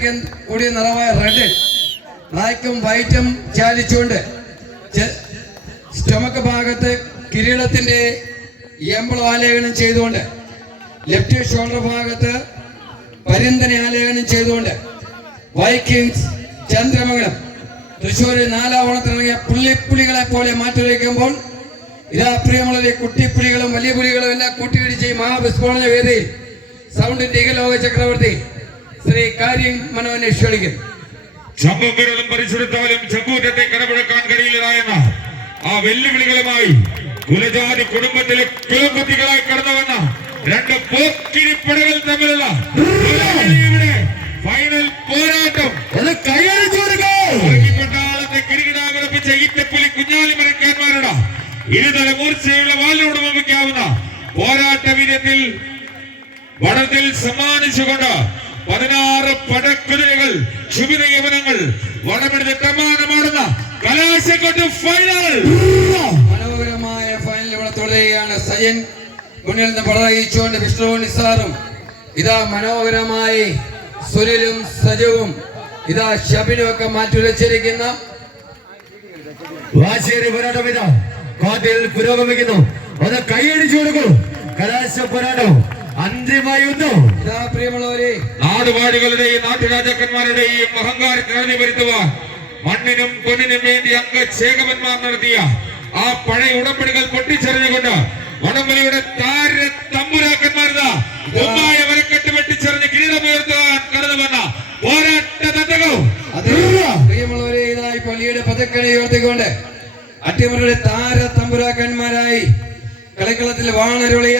നിറയ്ക്കും കൂടിയ നിറമായ റെഡ് ബ്ലാക്കും വൈറ്റും ചാലിച്ചുകൊണ്ട് സ്റ്റമക്ക് ഭാഗത്ത് കിരീടത്തിന്റെ എമ്പള ആലേഖനം ചെയ്തുകൊണ്ട് ലെഫ്റ്റ് ഷോൾഡർ ഭാഗത്ത് പരിന്തനെ ആലേഖനം ചെയ്തുകൊണ്ട് വൈക്കിങ്സ് ചന്ദ്രമംഗലം തൃശ്ശൂർ നാലാവണത്തിനിറങ്ങിയ പുള്ളിപ്പുലികളെ പോലെ മാറ്റിവെക്കുമ്പോൾ ഇതാ പ്രിയമുള്ളവരെ കുട്ടിപ്പുലികളും വലിയ പുലികളും എല്ലാം കൂട്ടിയിടിച്ച് മഹാവിസ്ഫോടന വേദിയിൽ സൗണ്ടിന്റെ ഇകലോക ചക്രവർത്തി ശ്രീ കാര്യം മനോന്വേഷിക്കും ക്ഷണിക്കുന്നു ചമ്പും വിരലും പരിശുദ്ധത്താലും ചങ്കൂറ്റത്തെ കടപുഴക്കാൻ കഴിയില്ലതായെന്ന ആ വെല്ലുവിളികളുമായി കുലജാതി കുടുംബത്തിലെ കുലപതികളായി കടന്നു വന്ന രണ്ട് പോക്കിരിപ്പടകൾ തമ്മിലുള്ള ഇവിടെ ഫൈനൽ പോരാട്ടം. പട്ടാളത്തെ കിരീടാകടപ്പിച്ച ഈറ്റപ്പുലി കുഞ്ഞാലി മരക്കാന്മാരുടെ ഇരുതല മൂർച്ചയുള്ള വാലിനോട് വമിക്കാവുന്ന പോരാട്ട വീര്യത്തിൽ വടത്തിൽ സമ്മാനിച്ചുകൊണ്ട് പതിനാറ് പടക്കുതിരകൾ ക്ഷുഭിത യവനങ്ങൾ വടമെടുത്ത് കമാനമാടുന്ന കലാശക്കൊട്ട് ഫൈനൽ മനോഹരമായ ഫൈനൽ ഇവിടെ തുടരുകയാണ്. സയൻ മുന്നിൽ നിന്ന് പടയിച്ചുകൊണ്ട് വിഷ്ണു നിസാറും ഇതാ മനോഹരമായി സുനിലും സജവും ഇതാ ഷബിനും ഒക്കെ മാറ്റിവെച്ചിരിക്കുന്ന വാശേരി പോരാട്ടം ഇതാ. കാട്ടിൽ പുരോഗമിക്കുന്നു. അത് കൈയടിച്ചു കൊടുക്കൂ. കലാശ പോരാട്ടം. അന്തിമ യുദ്ധം പ്രിയമുള്ളവരെ. നാടുപാടുകളുടെയും നാട്ടുരാജാക്കന്മാരുടെയും അഹങ്കാരത്തിന് അറുതി വരുത്തുവാൻ മണ്ണിനും പൊന്നിനും വേണ്ടി അംഗശേഖവന്മാർ നടത്തിയ ആ പഴയ ഉടമ്പടികൾ പൊട്ടിച്ചെറിഞ്ഞുകൊണ്ട് വടംവലിയുടെ താര തമ്പുരാക്കന്മാരുതാ ഒന്നായ വരക്കെട്ട് വെട്ടിച്ചെറിഞ്ഞ് കിരീടമുയർത്തുവാൻ കടന്നു വന്ന പോരാട്ട തട്ടകവും ഇതായി പ്രിയമുള്ളവരെ പള്ളിയുടെ പതക്കണി ഉയർത്തിക്കൊണ്ട് അട്ടിമറിയുടെ താര തമ്പുരാക്കന്മാരായി കളിക്കളത്തിൽ വാണരുളിയ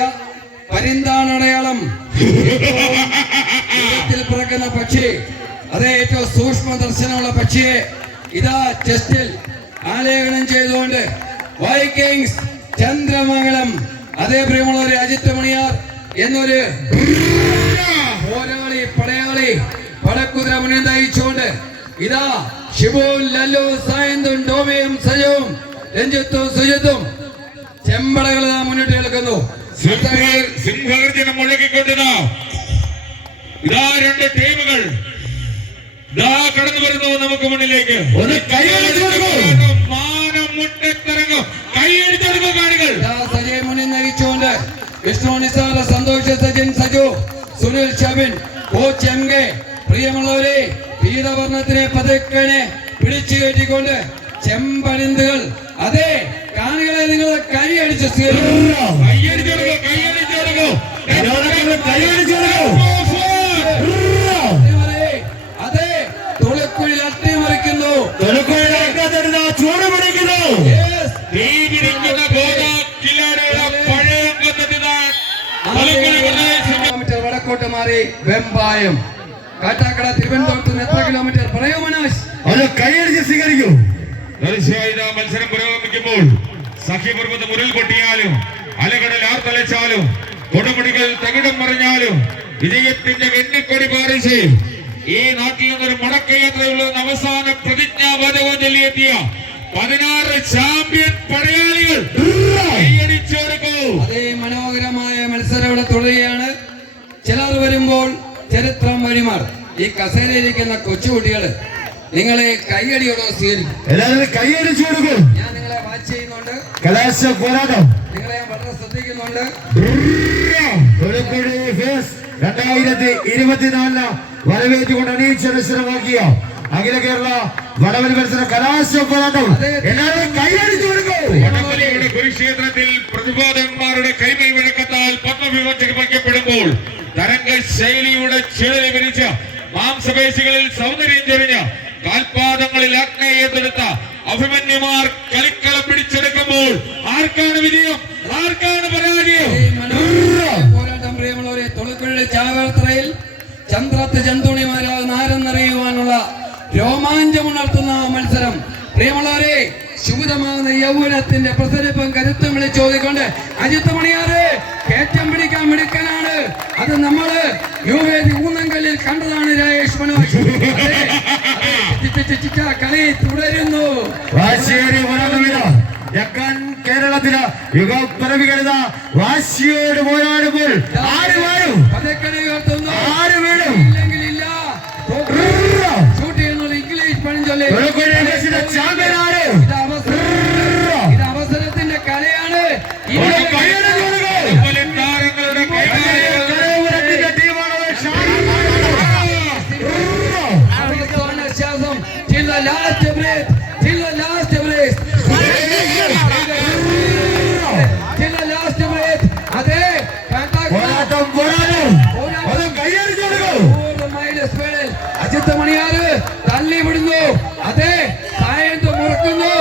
പരിന്താണടയാളം അടയാളം. പിറക്കുന്ന പക്ഷി. അതേ ഏറ്റവും സൂക്ഷ്മ ദർശനമുള്ള പക്ഷിയെ ഇതാ ചെസ്റ്റിൽ ആലേഖനം ചെയ്തുകൊണ്ട് വൈക്കിങ്സ് ചന്ദ്രമംഗലം. അതേ പ്രിയമുള്ള ഒരു അജിത് മണിയാർ എന്നൊരു പോരാളി പടയാളി പടക്കുതിര മുന്നിൽ നയിച്ചുകൊണ്ട് ഇതാ ശിവവും ലല്ലുവും സായന്തും ഡോമയും സജവും രഞ്ജിത്തും സുജിത്തും ചെമ്പടകൾ മുന്നിട്ട് നിൽക്കുന്നു. സിംഹ- സിംഹഗർജനം മുഴക്കിക്കൊണ്ടിതാ ഇതാ രണ്ട് ടീമുകൾ. ഇതാ കടന്നു വരുന്നു നമുക്ക് മുന്നിലേക്ക്. ഒരു കൈയടിച്ചു മാനം മുട്ടിത്തിറങ്ങും. കൈയടിച്ചെടുക്കും കാണികൾ. സജയ് മുന്നിൽ നയിച്ചുകൊണ്ട് Vishnu Nisar Santhosh Sajin Saju Sunil Shabin coach M K പ്രിയമുള്ളവരെ പീതവർണത്തിനെ പതുക്കനെ പിടിച്ചു കയറ്റിക്കൊണ്ട് ചെമ്പണിന്തുകൾ അതെ കാണികളെ നിങ്ങൾ കൈ അടിച്ച് സ്വീകരിക്കും കൈയടിച്ചെടുക്കും കൈയടിച്ചെടുക്കും വിനോദങ്ങൾ കൈയടിച്ചു കൊടുക്കൂ പ്രിയമുള്ളവരെ, അതെ തുളക്കുഴിൽ അട്ടിമറിക്കുന്നു തൊടുക്കുഴലിനകത്തിരുന്ന് ചൂട് പിടിക്കുന്നു Yes. തീ പിടിക്കുന്ന ഗോദാ കില്ലാടിയുടെ പഴയ അംഗത്തെത്തിതാ തലക്കുഴി പ്രദേശം കിലോമീറ്റർ വടക്കോട്ട് മാറി വെമ്പായം കാട്ടാക്കട തിരുവനന്തപുരത്ത് നിന്ന് എത്ര കിലോമീറ്റർ പറയൂ മനോജ് അത് കൈയടിച്ച് സ്വീകരിക്കൂ തീർച്ചയായും മത്സരം പുരോഗമിക്കുമ്പോൾ സഖ്യപർവത മുരൽ പൊട്ടിയാലും അലകടൽ ആർത്തലച്ചാലും കൊടുമുടികൾ തകിടം മറിഞ്ഞാലും വിജയത്തിന്റെ വെണ്ണിക്കൊടി പാറിച്ച് ഈ നാട്ടിൽ നിന്നൊരു മടക്കയാത്രയുള്ളതെന്ന് അവസാന പ്രതിജ്ഞാബോധവും ചൊല്ലിയെത്തിയ പതിനാറ് ചാമ്പ്യൻ പടയാളികൾ അതേ മനോഹരമായ മത്സരം ഇവിടെ തുടരുകയാണ്. ചിലർ വരുമ്പോൾ ചരിത്രം വഴിമാർ ഈ കസേരയിലിരിക്കുന്ന കൊച്ചുകുട്ടികൾ നിങ്ങളെ കൈയടിയോടോ സ്വീകരിക്കും. എല്ലാവരും കൈയടിച്ചു കൊടുക്കും ഞാൻ നിങ്ങളെ വാച്ച് ചെയ്യുന്നുണ്ട്. കലാശ പോരാട്ടം. നിങ്ങളെ ഞാൻ വളരെ ശ്രദ്ധിക്കുന്നുണ്ട്. രണ്ടായിരത്തി ഇരുപത്തിനാലിന് വരവേറ്റുകൊണ്ട് അണിയിച്ചൊരശ്വരമാക്കിയ അഖില കേരള വടവലി മത്സര കലാശ പോരാട്ടം. എല്ലാവരും കൈയടിച്ചു കൊടുക്കൂ. കുരുക്ഷേത്രത്തിൽ പ്രതിപാദകന്മാരുടെ കൈമൈ വഴക്കത്താൽ വയ്ക്കപ്പെടുമ്പോൾ തരംഗ ശൈലിയുടെ ചുഴലി വിരിച്ച മാംസപേശികളിൽ സൗന്ദര്യം ചൊരിഞ്ഞ് കാൽപാദങ്ങളിൽ ആഗ്നേയത്തെടുത്ത അഭിമന്യമാർ കളിക്കളം പിടിച്ചെടുക്കുമ്പോൾ ആർക്കാണ് വിജയം? ആർക്കാണ് പരാജയം? പ്രിയമുള്ളവരെ തൊളുക്കുഴി ചാകർത്തറയിൽ ചന്ദ്രത്ത് ചന്തുണിമാരാൽ നാരെന്നറിയുവാനുള്ള രോമാഞ്ചമുണർത്തുന്ന ആ മത്സരം. പ്രിയമുള്ളവരെ ശുഭിതമാകുന്ന യൗവനത്തിന്റെ പ്രസരിപ്പം കരുത്തും വിളിച്ചോദിക്കൊണ്ട് അജിത്ത് മണിയാറ് കയറ്റം പിടിക്കാൻ മിടുക്കനാണ്. അത് നമ്മൾ യുവേദി ഊന്നങ്കലിൽ കണ്ടതാണ് രാജേഷ് മനോജ്. ചിറ്റ കളി തുടരുന്നു. വാശിയേറിയ പോരാട്ടമില്ല തെക്കൻ യുഗപ്പിറവി കരുത വാശിയോട് പോരാടുമ്പോൾ ആര് breath till the last breath till the last breath അതെ പോരാട്ടം പോരാടും അത് കയ്യടി കൊടുക്കൂ. അജിത്ത് മണിയാറ് തള്ളി വിടുന്നു അതെ സായന്ത് മുറുക്കുന്നു.